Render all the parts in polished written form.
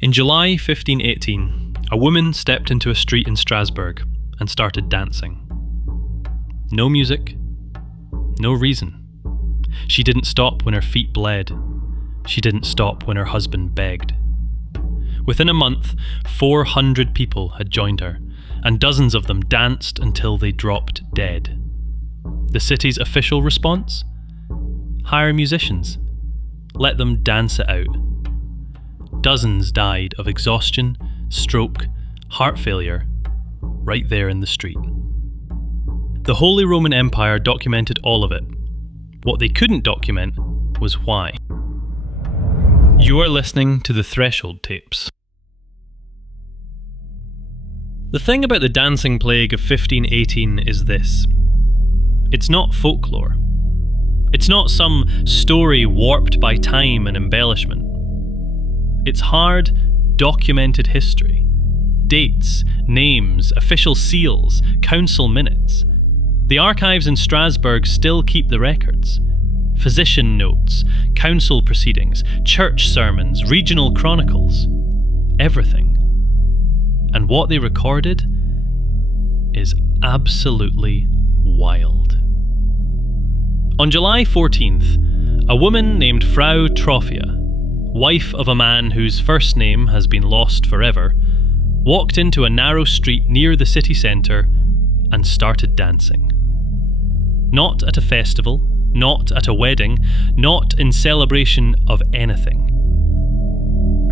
In July 1518, a woman stepped into a street in Strasbourg and started dancing. No music, no reason. She didn't stop when her feet bled. She didn't stop when her husband begged. Within a month, 400 people had joined her, and dozens of them danced until they dropped dead. The city's official response? Hire musicians. Let them dance it out. Dozens died of exhaustion, stroke, heart failure, right there in the street. The Holy Roman Empire documented all of it. What they couldn't document was why. You are listening to the Threshold Tapes. The thing about the dancing plague of 1518 is this. It's not folklore. It's not some story warped by time and embellishment. It's hard, documented history. Dates, names, official seals, council minutes. The archives in Strasbourg still keep the records. Physician notes, council proceedings, church sermons, regional chronicles. Everything. And what they recorded is absolutely wild. On July 14th, a woman named Frau Trophia, wife of a man whose first name has been lost forever, walked into a narrow street near the city centre and started dancing. Not at a festival, not at a wedding, not in celebration of anything.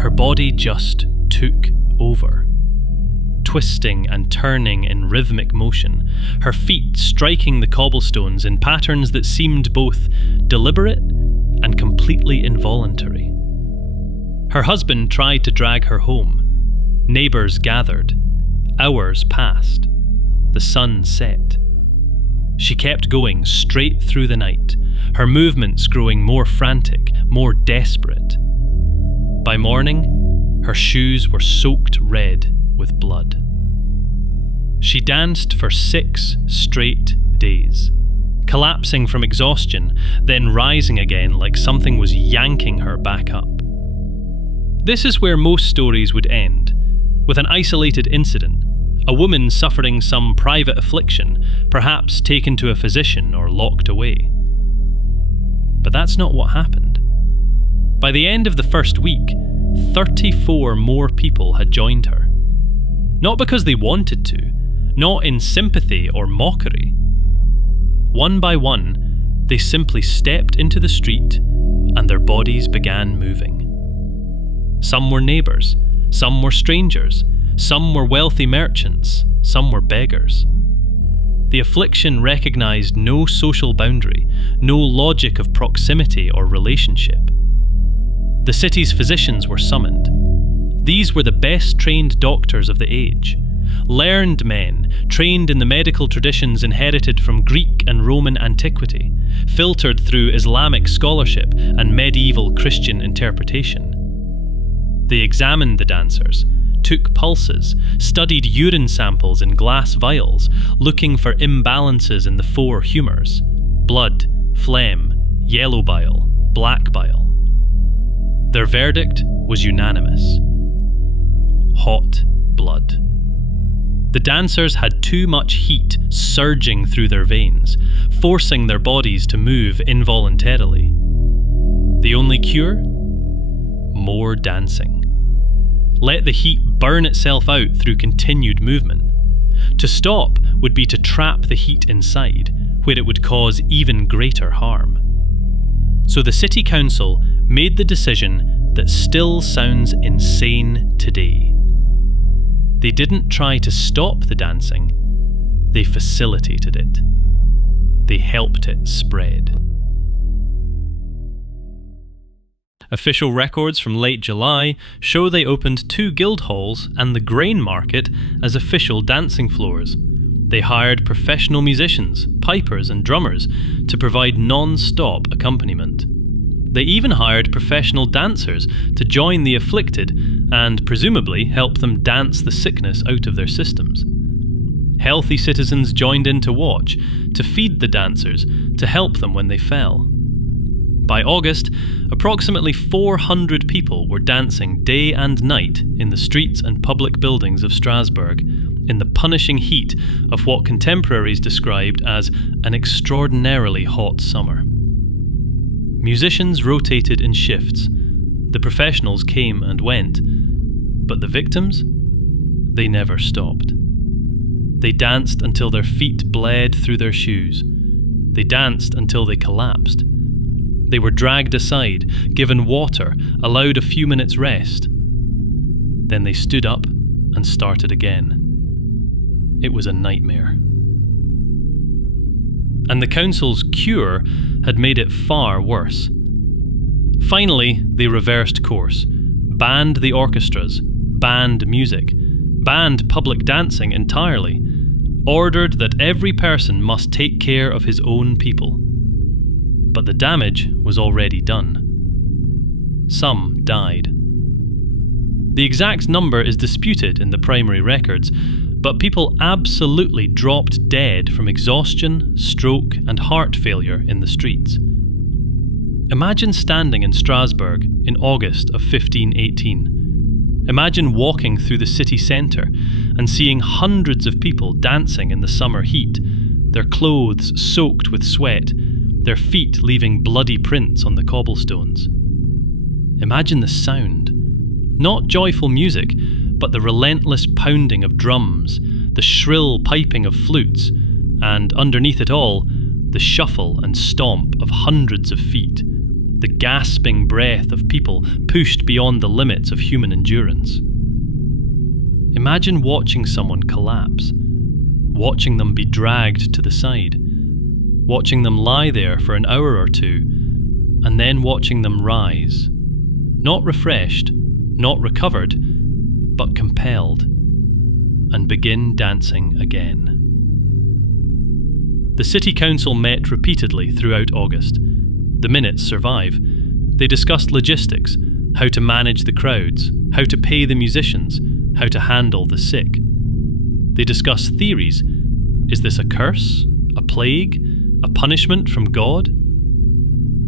Her body just took over. Twisting and turning in rhythmic motion, her feet striking the cobblestones in patterns that seemed both deliberate and completely involuntary. Her husband tried to drag her home. Neighbours gathered. Hours passed. The sun set. She kept going straight through the night, her movements growing more frantic, more desperate. By morning, her shoes were soaked red with blood. She danced for 6 straight days, collapsing from exhaustion, then rising again like something was yanking her back up. This is where most stories would end, with an isolated incident, a woman suffering some private affliction, perhaps taken to a physician or locked away. But that's not what happened. By the end of the first week, 34 more people had joined her. Not because they wanted to, not in sympathy or mockery. One by one, they simply stepped into the street and their bodies began moving. Some were neighbours, some were strangers, some were wealthy merchants, some were beggars. The affliction recognised no social boundary, no logic of proximity or relationship. The city's physicians were summoned. These were the best trained doctors of the age, learned men trained in the medical traditions inherited from Greek and Roman antiquity, filtered through Islamic scholarship and medieval Christian interpretation. They examined the dancers, took pulses, studied urine samples in glass vials, looking for imbalances in the 4 humours: blood, phlegm, yellow bile, black bile. Their verdict was unanimous. Hot blood. The dancers had too much heat surging through their veins, forcing their bodies to move involuntarily. The only cure? More dancing. Let the heat burn itself out through continued movement. To stop would be to trap the heat inside, where it would cause even greater harm. So the city council made the decision that still sounds insane today. They didn't try to stop the dancing, they facilitated it. They helped it spread. Official records from late July show they opened 2 guild halls and the grain market as official dancing floors. They hired professional musicians, pipers and drummers to provide non-stop accompaniment. They even hired professional dancers to join the afflicted and presumably help them dance the sickness out of their systems. Healthy citizens joined in to watch, to feed the dancers, to help them when they fell. By August, approximately 400 people were dancing day and night in the streets and public buildings of Strasbourg, in the punishing heat of what contemporaries described as an extraordinarily hot summer. Musicians rotated in shifts. The professionals came and went. But the victims? They never stopped. They danced until their feet bled through their shoes. They danced until they collapsed. They were dragged aside, given water, allowed a few minutes rest. Then they stood up and started again. It was a nightmare. And the council's cure had made it far worse. Finally, they reversed course, banned the orchestras, banned music, banned public dancing entirely, ordered that every person must take care of his own people. But the damage was already done. Some died. The exact number is disputed in the primary records, but people absolutely dropped dead from exhaustion, stroke, and heart failure in the streets. Imagine standing in Strasbourg in August of 1518. Imagine walking through the city centre and seeing hundreds of people dancing in the summer heat, their clothes soaked with sweat, their feet leaving bloody prints on the cobblestones. Imagine the sound. Not joyful music, but the relentless pounding of drums, the shrill piping of flutes, and underneath it all, the shuffle and stomp of hundreds of feet, the gasping breath of people pushed beyond the limits of human endurance. Imagine watching someone collapse, watching them be dragged to the side, watching them lie there for an hour or two, and then watching them rise, not refreshed, not recovered, but compelled, and begin dancing again. The city council met repeatedly throughout August. The minutes survive. They discussed logistics, how to manage the crowds, how to pay the musicians, how to handle the sick. They discuss theories. Is this a curse? A plague? A punishment from God?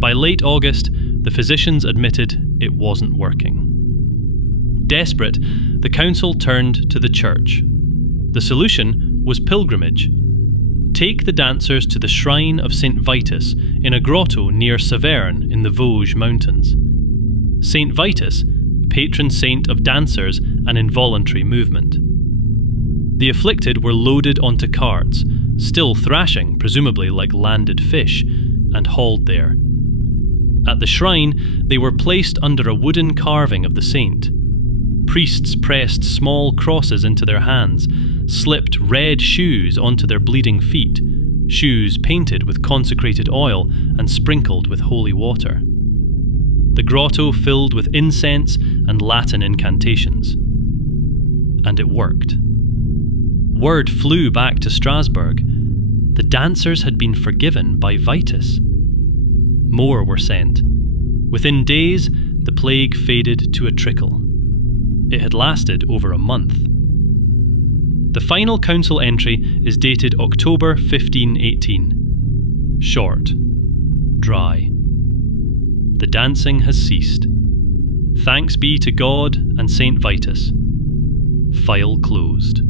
By late August, the physicians admitted it wasn't working. Desperate, the council turned to the church. The solution was pilgrimage. Take the dancers to the shrine of St. Vitus in a grotto near Saverne in the Vosges mountains. St. Vitus, patron saint of dancers and involuntary movement. The afflicted were loaded onto carts, still thrashing, presumably like landed fish, and hauled there. At the shrine, they were placed under a wooden carving of the saint. Priests pressed small crosses into their hands, slipped red shoes onto their bleeding feet, shoes painted with consecrated oil and sprinkled with holy water. The grotto filled with incense and Latin incantations. And it worked. Word flew back to Strasbourg. The dancers had been forgiven by Vitus. More were sent. Within days, the plague faded to a trickle. It had lasted over a month. The final council entry is dated October 1518. Short. Dry. The dancing has ceased. Thanks be to God and St. Vitus. File closed.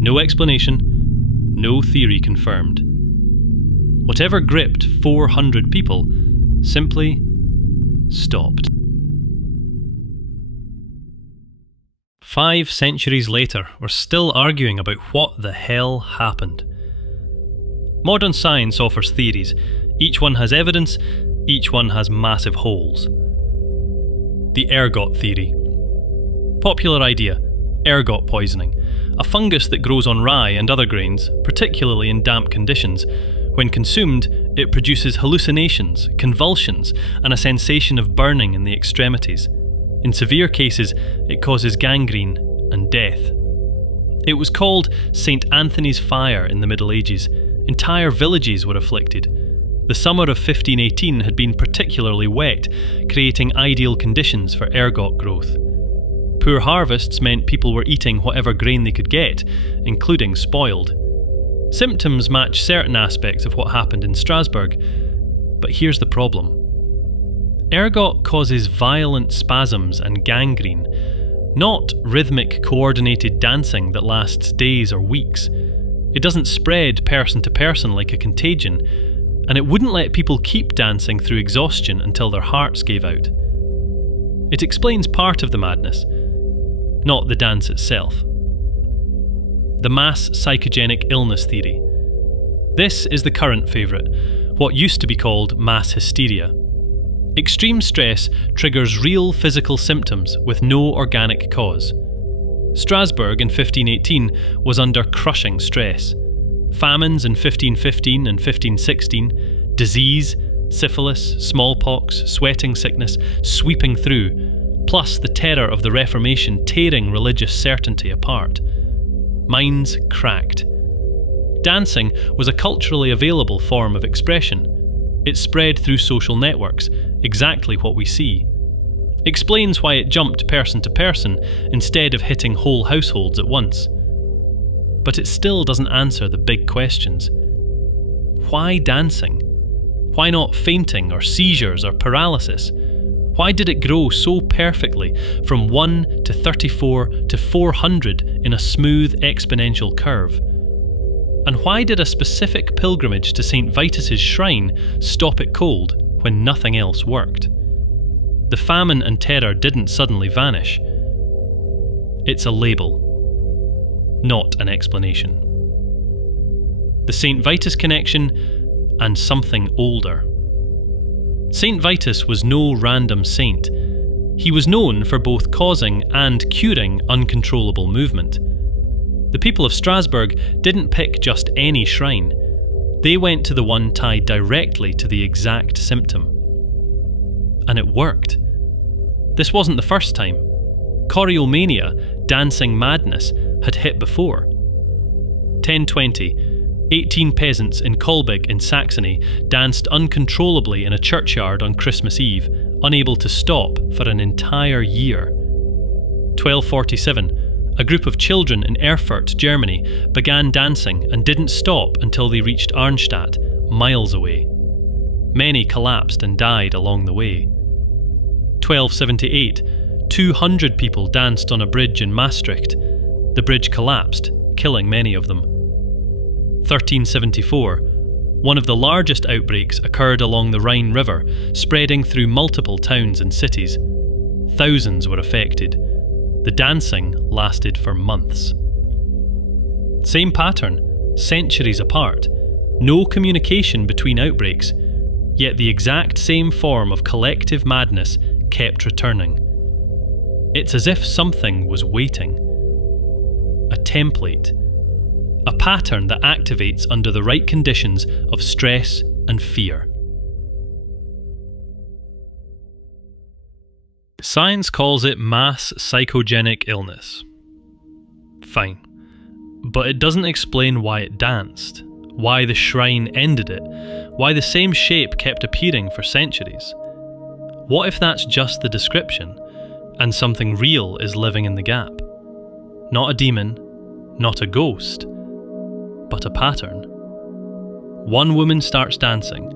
No explanation, no theory confirmed. Whatever gripped 400 people simply stopped. 5 centuries later, we're still arguing about what the hell happened. Modern science offers theories. Each one has evidence, each one has massive holes. The ergot theory. Popular idea, ergot poisoning, a fungus that grows on rye and other grains, particularly in damp conditions. When consumed, it produces hallucinations, convulsions, and a sensation of burning in the extremities. In severe cases, it causes gangrene and death. It was called St. Anthony's Fire in the Middle Ages. Entire villages were afflicted. The summer of 1518 had been particularly wet, creating ideal conditions for ergot growth. Poor harvests meant people were eating whatever grain they could get, including spoiled. Symptoms match certain aspects of what happened in Strasbourg, but here's the problem. Ergot causes violent spasms and gangrene, not rhythmic coordinated dancing that lasts days or weeks. It doesn't spread person to person like a contagion, and it wouldn't let people keep dancing through exhaustion until their hearts gave out. It explains part of the madness, not the dance itself. The mass psychogenic illness theory. This is the current favourite, what used to be called mass hysteria. Extreme stress triggers real physical symptoms with no organic cause. Strasbourg in 1518 was under crushing stress. Famines in 1515 and 1516, disease, syphilis, smallpox, sweating sickness sweeping through, plus the terror of the Reformation tearing religious certainty apart. Minds cracked. Dancing was a culturally available form of expression. It spread through social networks, exactly what we see. Explains why it jumped person to person instead of hitting whole households at once. But it still doesn't answer the big questions. Why dancing? Why not fainting or seizures or paralysis? Why did it grow so perfectly from 1 to 34 to 400 in a smooth exponential curve? And why did a specific pilgrimage to St. Vitus's shrine stop it cold when nothing else worked? The famine and terror didn't suddenly vanish. It's a label, not an explanation. The St. Vitus connection and something older. St. Vitus was no random saint. He was known for both causing and curing uncontrollable movement. The people of Strasbourg didn't pick just any shrine. They went to the one tied directly to the exact symptom. And it worked. This wasn't the first time. Choreomania, dancing madness, had hit before. 1020, 18 peasants in Kolbig in Saxony danced uncontrollably in a churchyard on Christmas Eve, unable to stop for an entire year. 1247, a group of children in Erfurt, Germany, began dancing and didn't stop until they reached Arnstadt, miles away. Many collapsed and died along the way. 1278, 200 people danced on a bridge in Maastricht. The bridge collapsed, killing many of them. 1374, one of the largest outbreaks occurred along the Rhine River, spreading through multiple towns and cities. Thousands were affected. The dancing lasted for months. Same pattern, centuries apart. No communication between outbreaks, yet the exact same form of collective madness kept returning. It's as if something was waiting. A template. A pattern that activates under the right conditions of stress and fear. Science calls it mass psychogenic illness. Fine. But it doesn't explain why it danced, why the shrine ended it, why the same shape kept appearing for centuries. What if that's just the description, and something real is living in the gap? Not a demon, not a ghost, but a pattern. One woman starts dancing,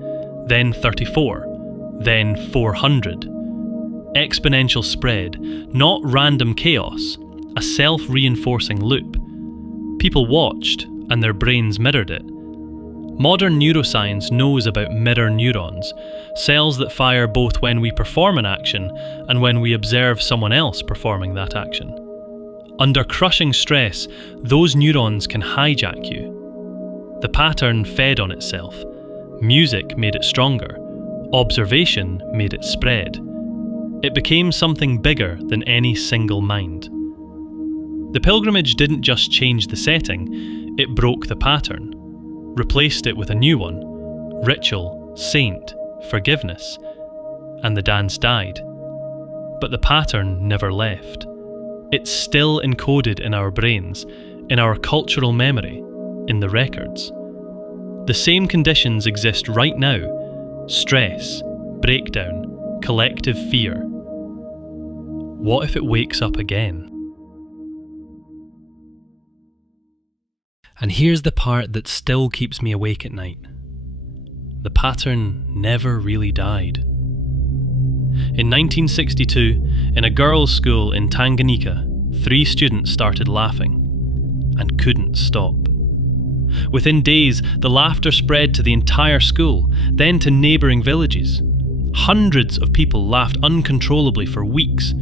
then 34, then 400. Exponential spread, not random chaos, a self-reinforcing loop. People watched, and their brains mirrored it. Modern neuroscience knows about mirror neurons, cells that fire both when we perform an action and when we observe someone else performing that action. Under crushing stress, those neurons can hijack you. The pattern fed on itself. Music made it stronger. Observation made it spread. It became something bigger than any single mind. The pilgrimage didn't just change the setting, it broke the pattern, replaced it with a new one: ritual, saint, forgiveness, and the dance died. But the pattern never left. It's still encoded in our brains, in our cultural memory, in the records. The same conditions exist right now: stress, breakdown, collective fear. What if it wakes up again? And here's the part that still keeps me awake at night. the pattern never really died. In 1962, in a girls' school in Tanganyika, 3 students started laughing and couldn't stop. Within days, the laughter spread to the entire school, then to neighbouring villages. Hundreds of people laughed uncontrollably for weeks.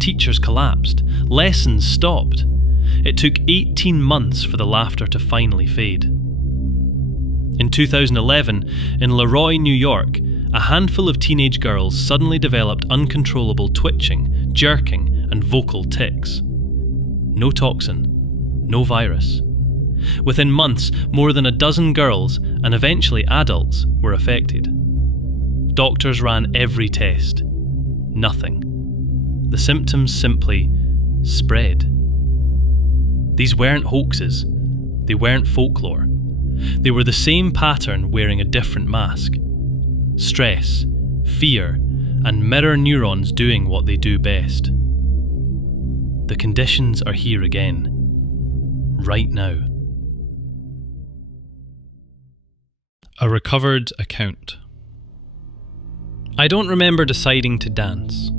Teachers collapsed. Lessons stopped. It took 18 months for the laughter to finally fade. In 2011, in Leroy, New York, a handful of teenage girls suddenly developed uncontrollable twitching, jerking, and vocal tics. No toxin, no virus. Within months, more than a dozen girls, and eventually adults, were affected. Doctors ran every test. Nothing. The symptoms simply spread. These weren't hoaxes. They weren't folklore. They were the same pattern wearing a different mask. Stress, fear, and mirror neurons doing what they do best. The conditions are here again. Right now. A recovered account. I don't remember deciding to dance.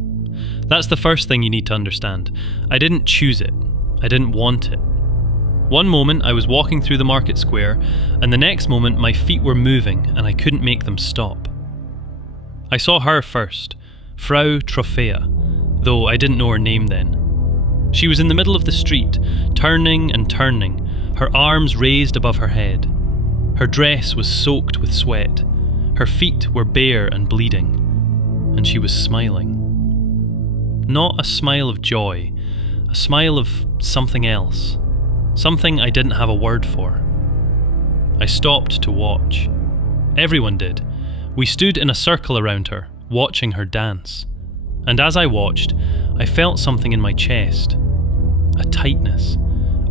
That's the first thing you need to understand. I didn't choose it. I didn't want it. One moment I was walking through the market square, and the next moment my feet were moving and I couldn't make them stop. I saw her first, Frau Trophea, though I didn't know her name then. She was in the middle of the street, turning and turning, her arms raised above her head. Her dress was soaked with sweat, her feet were bare and bleeding, and she was smiling. Not a smile of joy, a smile of something else. Something I didn't have a word for. I stopped to watch. Everyone did. We stood in a circle around her, watching her dance. And as I watched, I felt something in my chest. A tightness,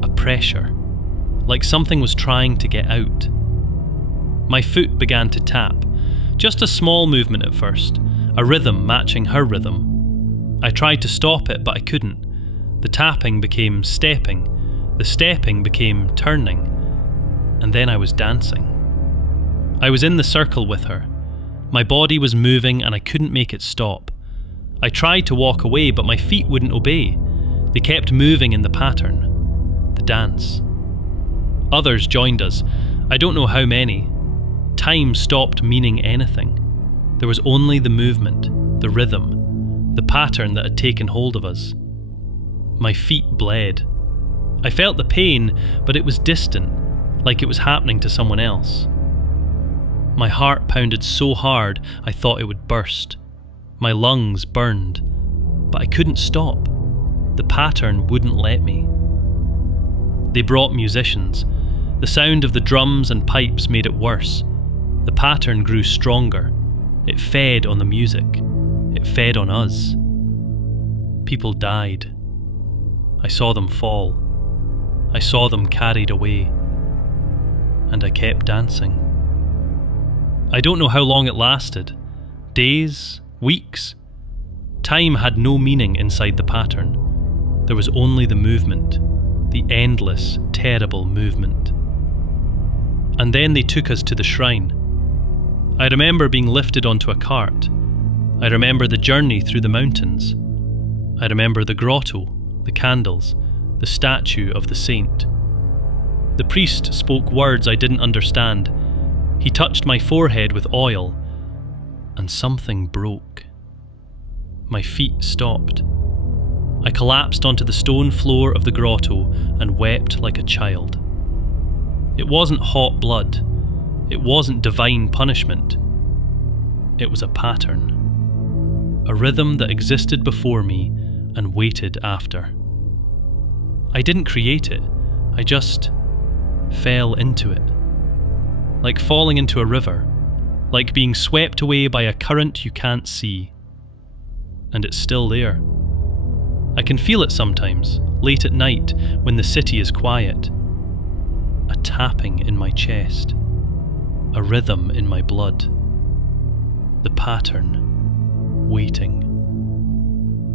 a pressure, like something was trying to get out. My foot began to tap, just a small movement at first, a rhythm matching her rhythm. I tried to stop it, but I couldn't. The tapping became stepping. The stepping became turning, and then I was dancing. I was in the circle with her. My body was moving and I couldn't make it stop. I tried to walk away, but my feet wouldn't obey. They kept moving in the pattern, the dance. Others joined us. I don't know how many. Time stopped meaning anything. There was only the movement, the rhythm, the pattern that had taken hold of us. My feet bled. I felt the pain, but it was distant, like it was happening to someone else. My heart pounded so hard I thought it would burst. My lungs burned, but I couldn't stop. The pattern wouldn't let me. They brought musicians. The sound of the drums and pipes made it worse. The pattern grew stronger. It fed on the music. It fed on us. People died. I saw them fall. I saw them carried away, and I kept dancing. I don't know how long it lasted. Days, weeks. Time had no meaning inside the pattern. There was only the movement, the endless, terrible movement. And then they took us to the shrine. I remember being lifted onto a cart. I remember the journey through the mountains. I remember the grotto, the candles, the statue of the saint. The priest spoke words I didn't understand. He touched my forehead with oil, and something broke. My feet stopped. I collapsed onto the stone floor of the grotto and wept like a child. It wasn't hot blood. It wasn't divine punishment. It was a pattern. A rhythm that existed before me and waited after. I didn't create it, I just fell into it. Like falling into a river, like being swept away by a current you can't see. And it's still there. I can feel it sometimes, late at night when the city is quiet. A tapping in my chest, a rhythm in my blood. The pattern, waiting.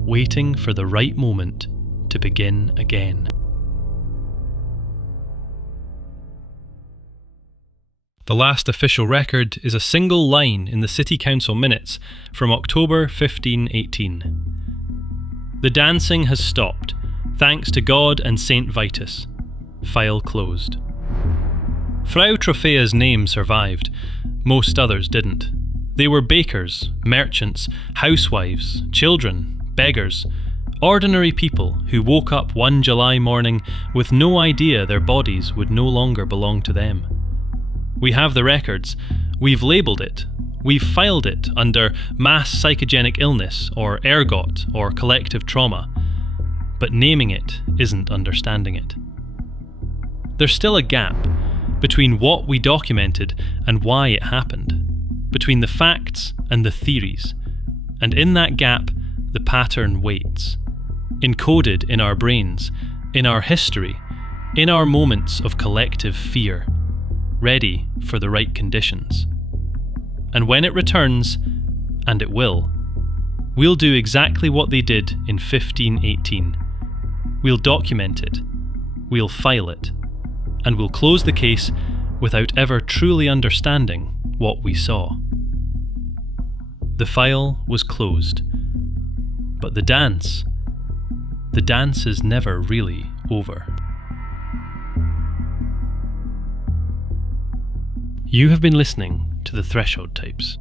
Waiting for the right moment to begin again. The last official record is a single line in the City Council minutes from October 1518. The dancing has stopped, thanks to God and Saint Vitus. File closed. Frau Trofea's name survived. Most others didn't. They were bakers, merchants, housewives, children, beggars, ordinary people who woke up one July morning with no idea their bodies would no longer belong to them. We have the records, we've labelled it, we've filed it under mass psychogenic illness or ergot or collective trauma, but naming it isn't understanding it. There's still a gap between what we documented and why it happened, between the facts and the theories, and in that gap the pattern waits, encoded in our brains, in our history, in our moments of collective fear, ready for the right conditions. And when it returns, and it will, we'll do exactly what they did in 1518. We'll document it, we'll file it, and we'll close the case without ever truly understanding what we saw. The file was closed, but the dance is never really over. You have been listening to the Threshold Tapes.